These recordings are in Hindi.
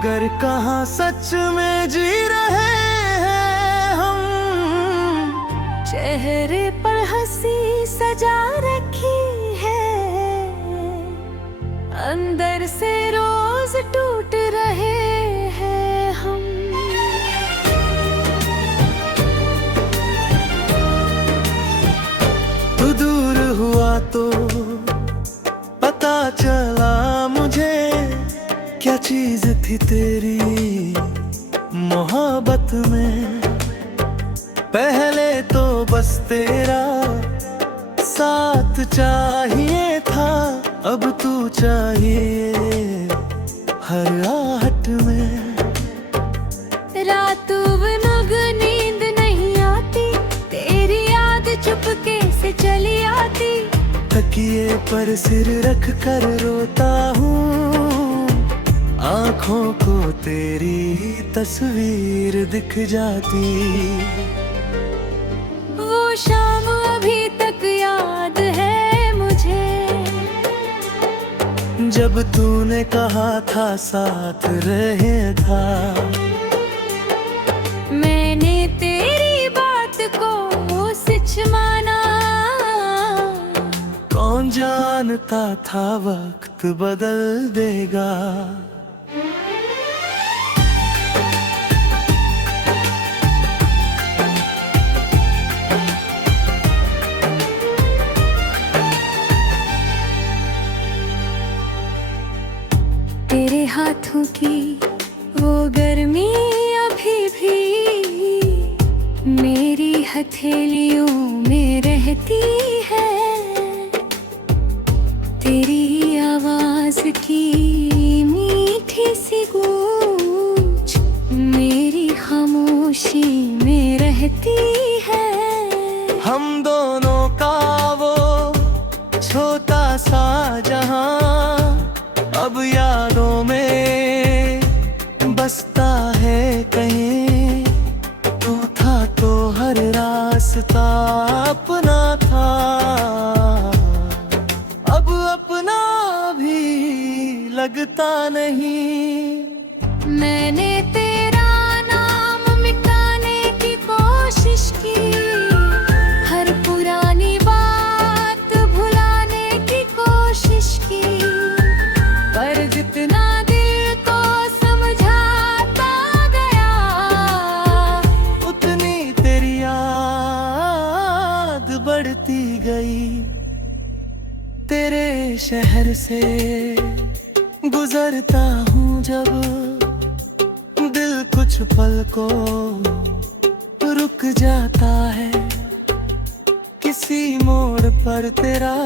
मगर कहाँ सच में जी रहे हैं हम। चेहरे पर हंसी सजा रखी है, अंदर से रोज टूट रहे हैं हम। तू दूर हुआ तो पता चला मुझे, क्या चीज थी तेरी मोहब्बत में। पहले तो बस तेरा साथ चाहिए था, अब तू चाहिए हर आहट में। रातों नग नींद नहीं आती, तेरी याद चुपके से चली आती। तकिए पर सिर रख कर रोता हूँ, आँखों को तेरी तस्वीर दिख जाती। वो शाम अभी तक याद है मुझे, जब तूने कहा था साथ रहेगा। मैंने तेरी बात को सच माना। कौन जानता था वक्त बदल देगा। तेरे हाथों की वो गर्मी अभी भी मेरी हथेलियों में रहती है। तेरी आवाज की मीठी सी गूंज मेरी खामोशी में रहती है। हम दोनों का वो छोटा सा जहां अब यादों में बसता है कहीं। तू था तो हर रास्ता अपना था, अब अपना भी लगता नहीं। मैंने तेरा नाम मिटाने की कोशिश की, हर पुरानी बात भुलाने की कोशिश की। पर जितना दिल को समझाता गया, उतनी तेरी याद बढ़ती गई। तेरे शहर से गुजरता हूँ जब, दिल कुछ पल को रुक जाता है। किसी मोड़ पर तेरा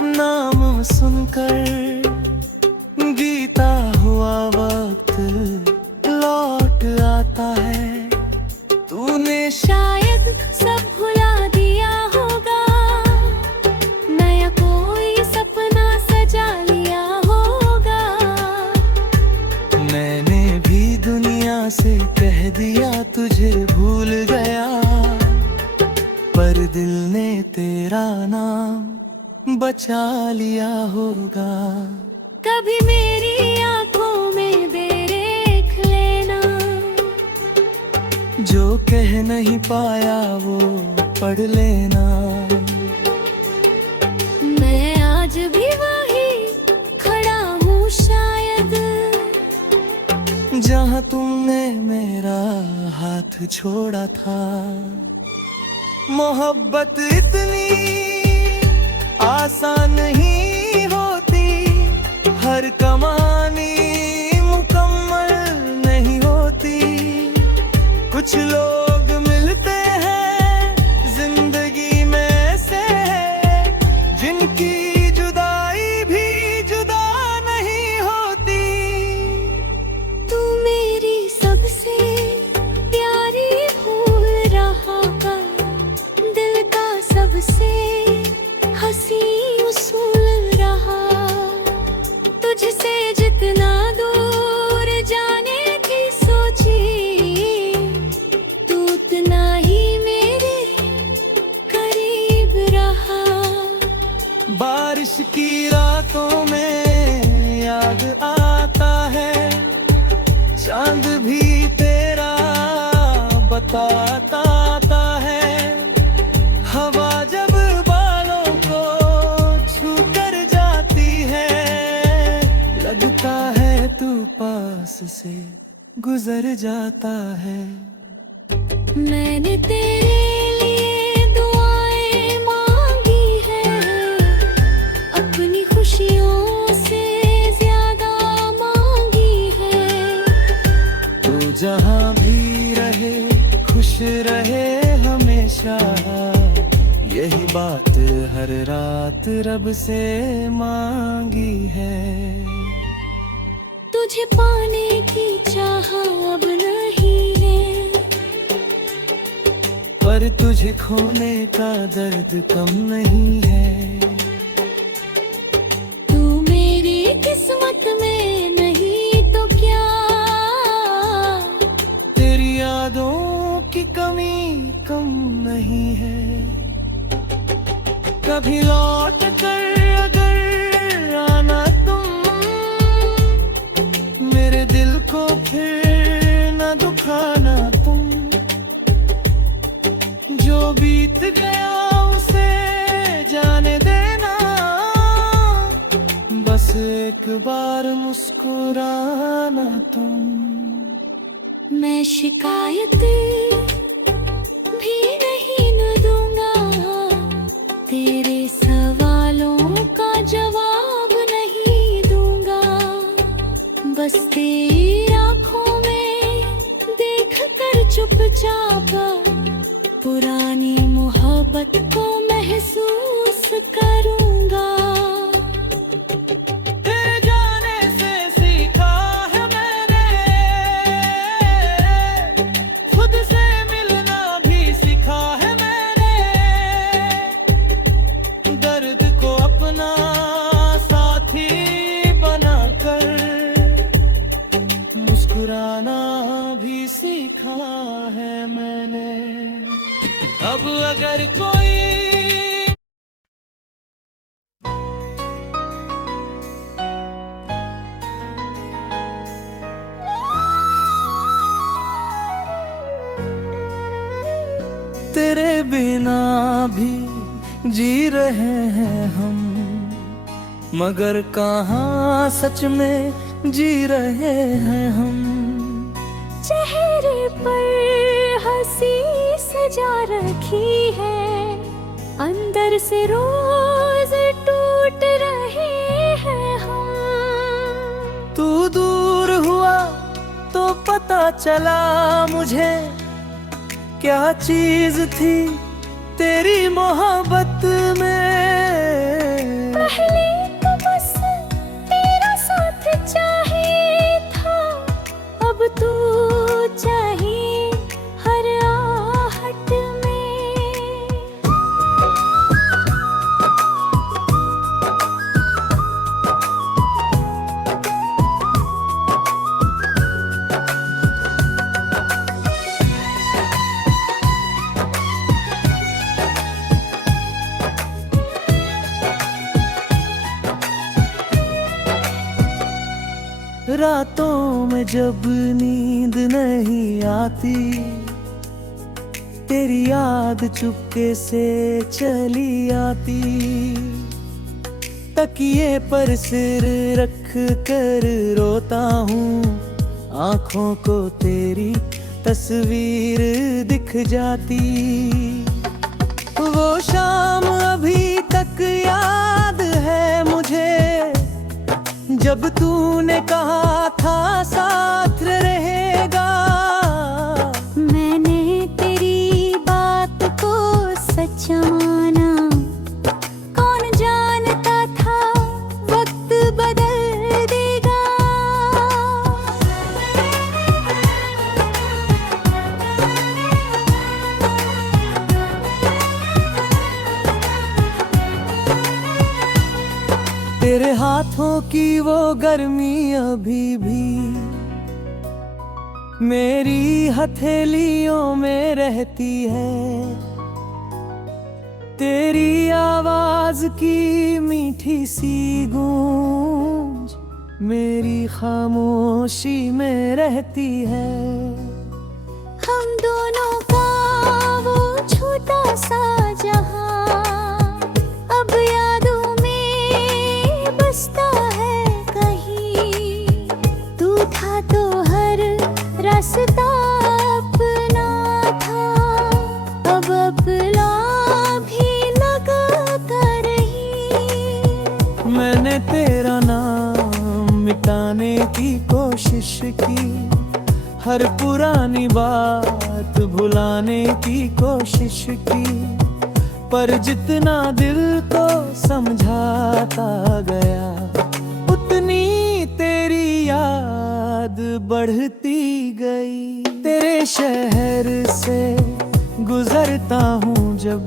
नाम सुनकर बीता हुआ वक्त लौट आता है। तूने शायद सब भुला दिया होगा, नया कोई सपना सजा लिया होगा। मैंने भी दुनिया से कह दिया तुझे भूल गया, पर दिल ने तेरा नाम बचा लिया होगा। कभी मेरी आंखों में देख लेना, जो कह नहीं पाया वो पढ़ लेना। मैं आज भी वही खड़ा हूँ शायद, जहाँ तुमने मेरा हाथ छोड़ा था। मोहब्बत इतनी आसान नहीं होती, हर कमानी मुकम्मल नहीं होती। कुछ लोग मिलते हैं जिंदगी में से, जिनकी जुदाई भी जुदा नहीं होती। तू मेरी सबसे प्यारी भूल रहा का, दिल का सबसे हंसी उसूल रहा। तुझसे जितना दूर जाने की सोची, तू उतना ही मेरे करीब रहा। बारिश की रातों में याद आता है, आता आता है। हवा जब बालों को छू कर जाती है, लगता है तू पास से गुजर जाता है। मैंने तेरे लिए दुआएं मांगी है, अपनी खुशियों से ज्यादा मांगी है। तू जहाँ भी रहे खुश रहे हमेशा, यही बात हर रात रब से मांगी है। तुझे पाने की चाह अब नहीं है, पर तुझे खोने का दर्द कम नहीं है। तू मेरी किस्मत में नहीं तो क्या, तेरी यादों की कमी कम नहीं है। कभी लौट कर अगर आना तुम, मेरे दिल को फिर न दुखाना तुम। जो बीत गया उसे जाने देना, बस एक बार मुस्कुराना तुम। मैं शिकायत भी नहीं न दूंगा, तेरे सवालों का जवाब नहीं दूंगा। बस तेरी आँखों में देख कर चुपचाप पुरानी मोहब्बत को महसूस करूंगा। तेरे जाने से सीखा है मैंने, खुद से मिलना भी सीखा है मैंने। दर्द को अपना साथी बनाकर मुस्कुराना भी सीखा है मैंने। अब अगर कोई तेरे बिना भी जी रहे हैं हम, मगर कहाँ सच में जी रहे हैं हम। चेहरे पर हंसी सजा रखी है, अंदर से रोज टूट रहे हैं हम। तू दूर हुआ तो पता चला मुझे, क्या चीज थी तेरी मोहब्बत में। पहले तो बस तेरा साथ चाहिए था, अब तू चाहिए हर आहट में। रातों में जब नींद नहीं आती, तेरी याद चुपके से चली आती। तकिए पर सिर रख कर रोता हूँ, आँखों को तेरी तस्वीर दिख जाती। वो शाम अभी तक याद है मुझे, जब तूने कहा था साथ रहेगा। मैंने तेरी बात को सच माना, कौन जानता था वक्त बदल देगा। तेरे हाथों की वो गर्मी अभी भी मेरी हथेलियों में रहती है। तेरी आवाज की मीठी सी गूंज मेरी खामोशी में रहती है। हम दोनों का वो छोटा सा जहां अब यादों में बसता है कहीं। तू था तो हर रास्ता अपना था, अब अपना भी लगाता रही। मैंने तेरा नाम मिटाने की कोशिश की, हर पुरानी बात भुलाने की कोशिश की, पर जितना दिल को समझाता गया उतनी तेरी याद बढ़ती गई। तेरे शहर से गुजरता हूँ जब,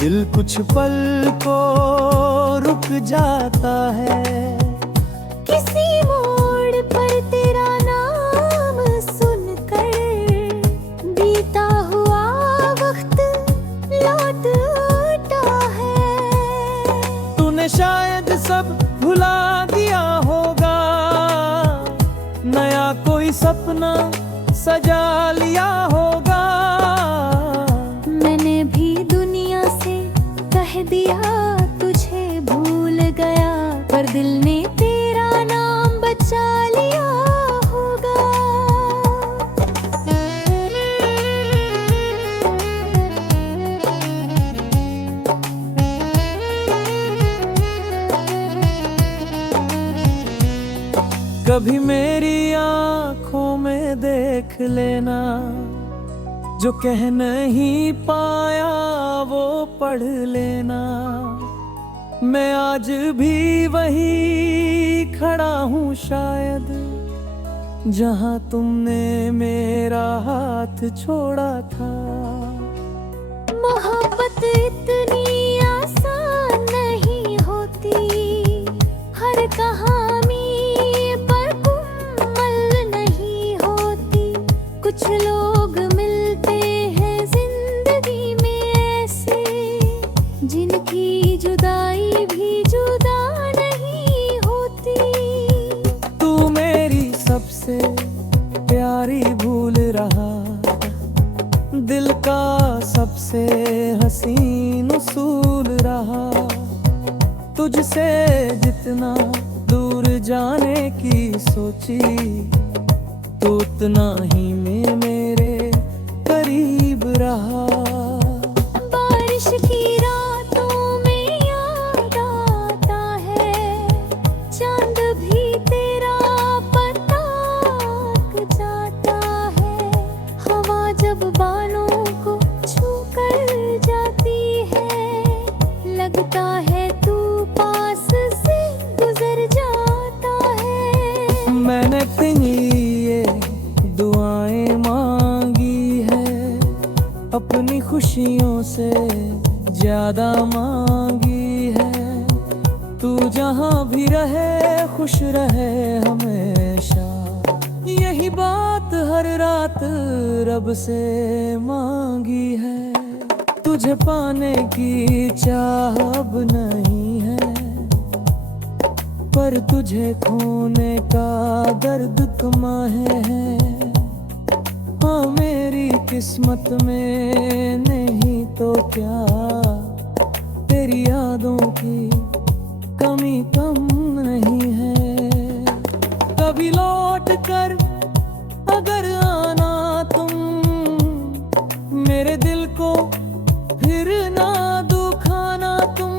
दिल कुछ पल को रुक जाता है। किसी मोड़ पर तेरा नाम सुनकर बीता हुआ वक्त लौट आता है। तूने शायद सब भुला दिया होगा, नया कोई सपना सजा लिया होगा। मैंने भी दुनिया से कह दिया तुझे भूल गया, पर दिल ने तेरा नाम बचा लिया होगा। कभी मेरी आंखों में देख लेना, जो कह नहीं पाया वो पढ़ लेना। मैं आज भी वही खड़ा हूँ शायद, जहाँ तुमने मेरा हाथ छोड़ा था। मोहब्बत इतनी आसान नहीं होती, हर कहानी पर मुकम्मल नहीं होती। कुछ लोग मिलते हैं जिंदगी में ऐसे, जिनकी जुदाई भी जुदा नहीं होती। तू मेरी सबसे प्यारी भूल रहा, दिल का सबसे हसीन उसूल रहा। तुझसे जितना दूर जाने की सोची, तो उतना ही मैं मेरे करीब रहा। बारिश की रातों में याद आता है, चांद भी तेरा पता जाता है। हवा जब बालों को छू कर जाती है, लगता है तू पास से गुजर जाता है। मैंने तेरी ये दुआएं मांगी है, अपनी खुशियों से ज्यादा मांगी है। तू जहाँ भी रहे खुश रहे हमेशा, यही बात हर रात रब से मांगी है। तुझे पाने की चाह अब नहीं है, पर तुझे खोने का दर्द कमा है। हाँ मेरी किस्मत में नहीं तो क्या, तेरी यादों की कमी कम नहीं है। कभी लौट कर अगर आना तुम, मेरे दिल को फिर ना दुखाना तुम।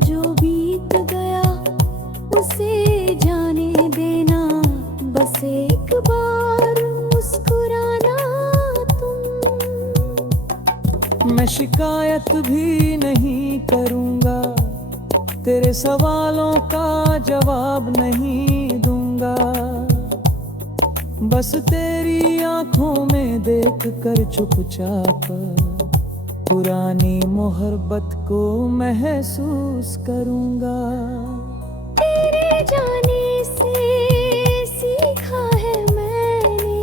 जो बीत गया उसे जाने देना, बस एक बार मुस्कुराना तुम। मैं शिकायत भी नहीं करूँगा, तेरे सवालों का जवाब नहीं दूंगा। बस तेरी आंखों में देख कर चुपचाप पुरानी मोहब्बत को महसूस करूँगा। तेरे जाने से सीखा है मैंने,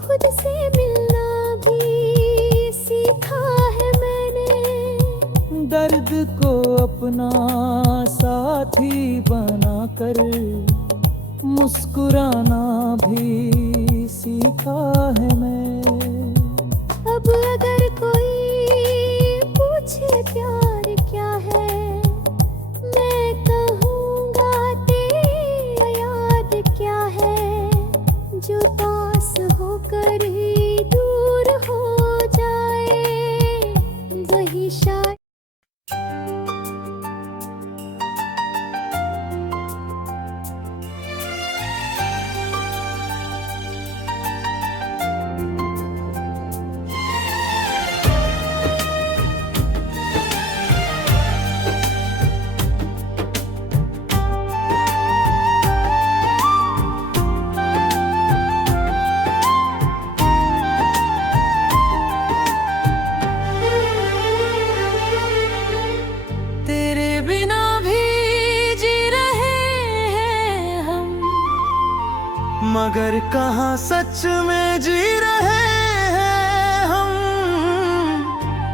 खुद से मिलना भी सीखा है मैंने। दर्द को अपना साथी बनाकर मुस्कुराना भी सीखा है मैं। अब अगर कोई पूछे प्यार क्या है, मैं कहूँगा तेरी याद क्या है, जो पास होकर ही दूर हो जाए, वही शायद। तेरे बिना भी जी रहे हैं हम, मगर कहाँ सच में जी रहे हैं हम।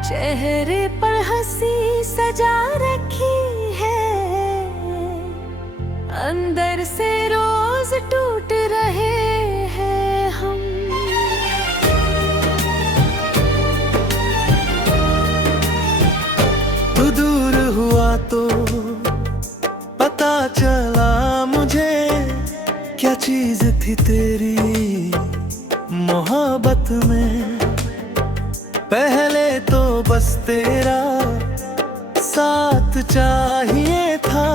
चेहरे पर हंसी सजा रखी है, अंदर से रोज टूट रहे हैं हम। तू दूर हुआ तो पता चला मुझे, क्या चीज थी तेरी मोहब्बत में। पहले तो बस तेरा साथ चाहिए था,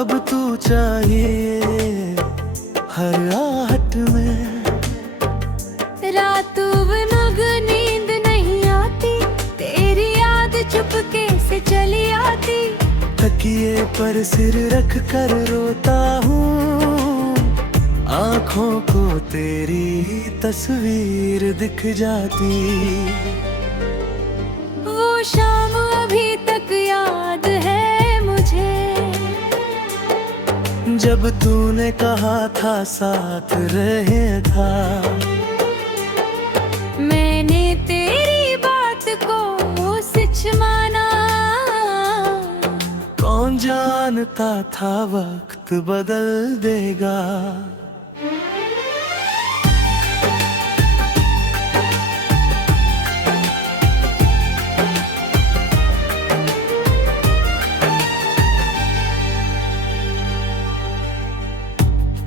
अब तू चाहिए हर आहट में। रात नग नींद नहीं आती, तेरी याद चुपके से चली आती। तकिए पर सिर रख कर रोता हूँ, आँखों को तेरी तस्वीर दिख जाती। वो शाम अभी तक याद है मुझे, जब तूने कहा था साथ रहेगा। मैंने तेरी बात को सच माना। कौन जानता था वक्त बदल देगा।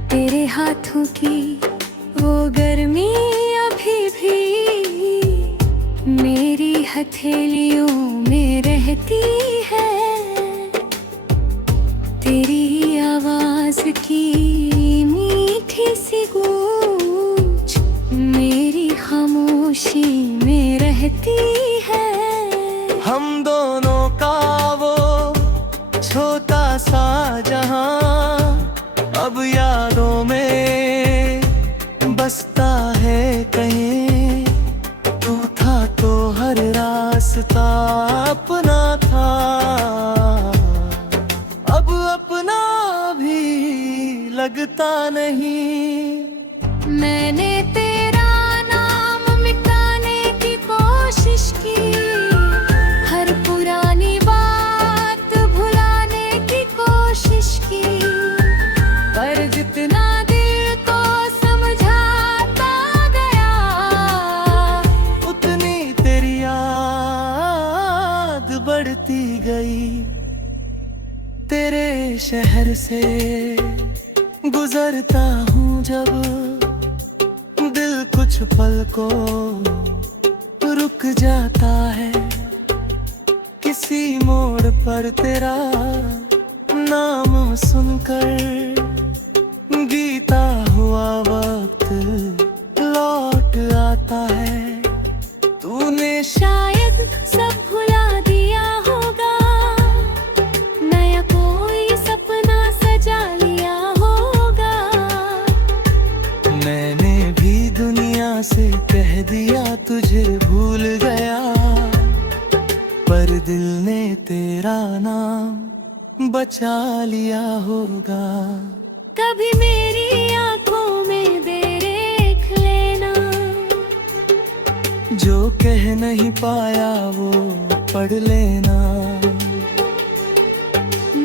तेरे हाथों की वो गर्मी अभी भी मेरी हथेलियों में रहती है। तेरी आवाज की मीठी सी गूंज मेरी खामोशी में रहती है। हम दोनों का वो छोटा सा जहां अब यादों में बसता है कहीं। तू था तो हर रास्ता अपना था, अब अपना भी लगता नहीं। मैंने तेरा नाम मिटाने की कोशिश की, हर पुरानी बात भुलाने की कोशिश की, पर जितना दिल को समझाता गया, उतनी तेरी याद बढ़ती गई। तेरे शहर से गुजरता हूँ जब, दिल कुछ पल को रुक जाता है। किसी मोड़ पर तेरा नाम सुनकर बीता हुआ वक्त लौट आता है। तूने शायद सब भुला दिया होगा, नया कोई सपना सजा लिया होगा। मैंने भी दुनिया से कह दिया तुझे भूल गया, पर दिल ने तेरा नाम बचा लिया होगा। कभी मेरी आंखों में देख लेना, जो कह नहीं पाया वो पढ़ लेना।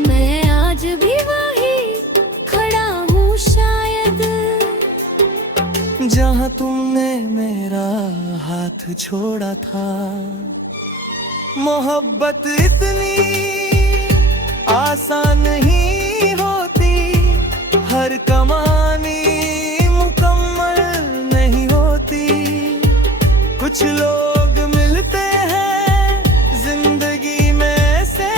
मैं आज भी वही खड़ा हूँ शायद, जहां तुमने मेरा हाथ छोड़ा था। मोहब्बत इतनी आसान नहीं होती, हर कमानी मुकम्मल नहीं होती। कुछ लोग मिलते हैं जिंदगी में से,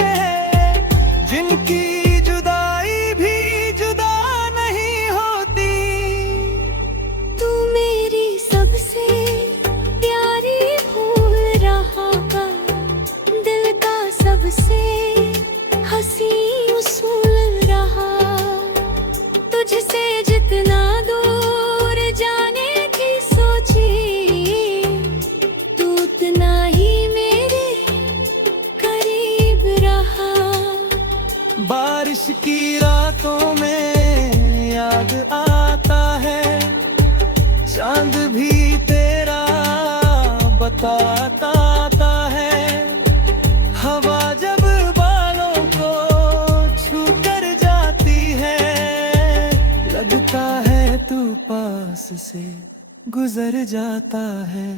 जिनकी जुदाई भी जुदा नहीं होती। तू मेरी सबसे प्यारी भूल रहा था, दिल का सबसे हंसी उसूल रहा। तुझसे जितना दूर जाने की सोची, तू उतना ही मेरे करीब रहा। बारिश की रातों में याद आता है, चांद भी तेरा बताता है। हवा जब बालों को छू कर जाती है, लगता है तू पास से गुजर जाता है।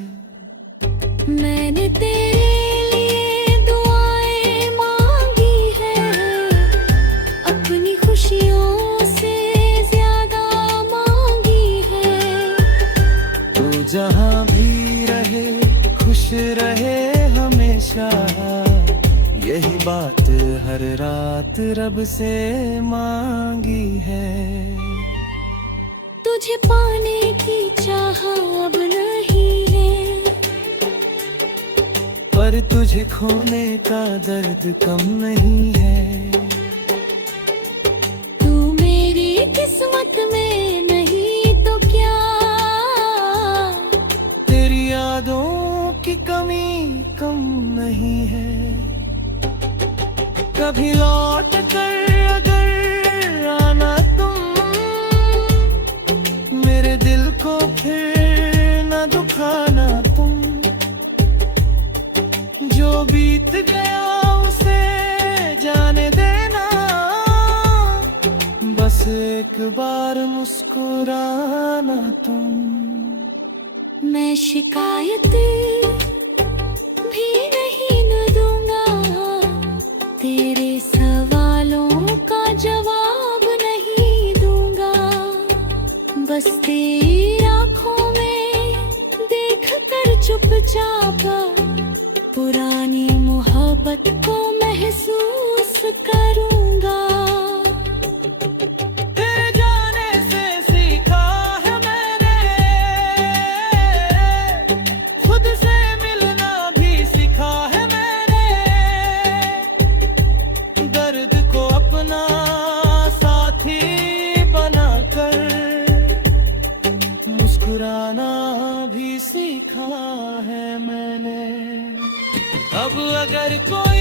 मैंने तेरे लिए दुआएं मांगी हैं, अपनी खुशियों से ज्यादा मांगी हैं। तू जहाँ भी रहे खुश रहे हमेशा, यही बात हर रात रब से मांगी है। तुझे पाने की चाह अब नहीं है, पर तुझे खोने का दर्द कम नहीं है। तू मेरी किस्मत में नहीं तो क्या, तेरी यादों की कमी कम नहीं है। कभी लौट कर अगर आना तुम, मेरे दिल को फिर न दुखाना तुम। जो बीत गया उसे जाने देना, बस एक बार मुस्कुराना तुम। मैं शिकायत भी नहीं न दूंगा, तेरे सवालों का जवाब नहीं दूंगा। बस तेरी आँखों में देख कर चुपचाप पुरानी मोहब्बत को महसूस करूंगा। तेरे जाने से सीखा है मैंने, खुद से मिलना भी सीखा है मैंने। दर्द को अपना साथी बनाकर मुस्कुराना भी सीखा है मैंने। अब अगर कोई